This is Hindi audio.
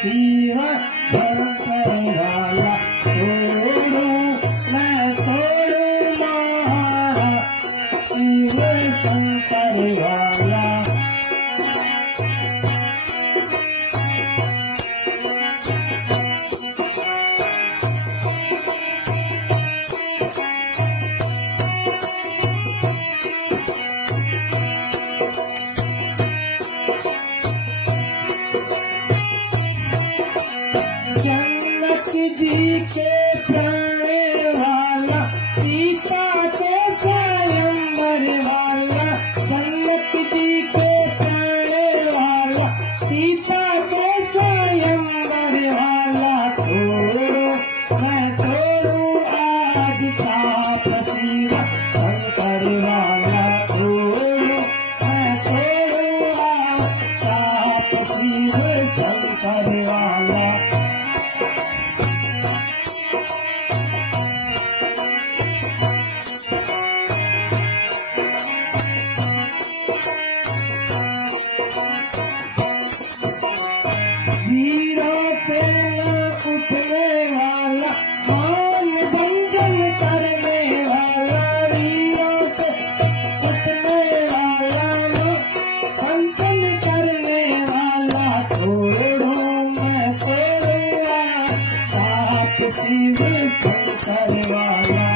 शिव शंकर वाला छोड़ू मैं छोड़ू महाराज शिव शंकर वाला। जन्नत जी के प्राणे वाला सीता के स्वयंवर वाला, जन्नत जी के प्राणे वाला सीता के स्वयंवर वाला। छोड़ो मैं छोड़ू आज साप शिव शंकर वाला, छोड़ो मैं छोड़ू आज साप शिव शंकर वाला। वीरों पे उठने वाला मान भंजन करने वाला, वीरों पे उठने वाला भंजन करने वाला। छोड़ो मैं छोड़ूंगा साप शिव शंकर वाला।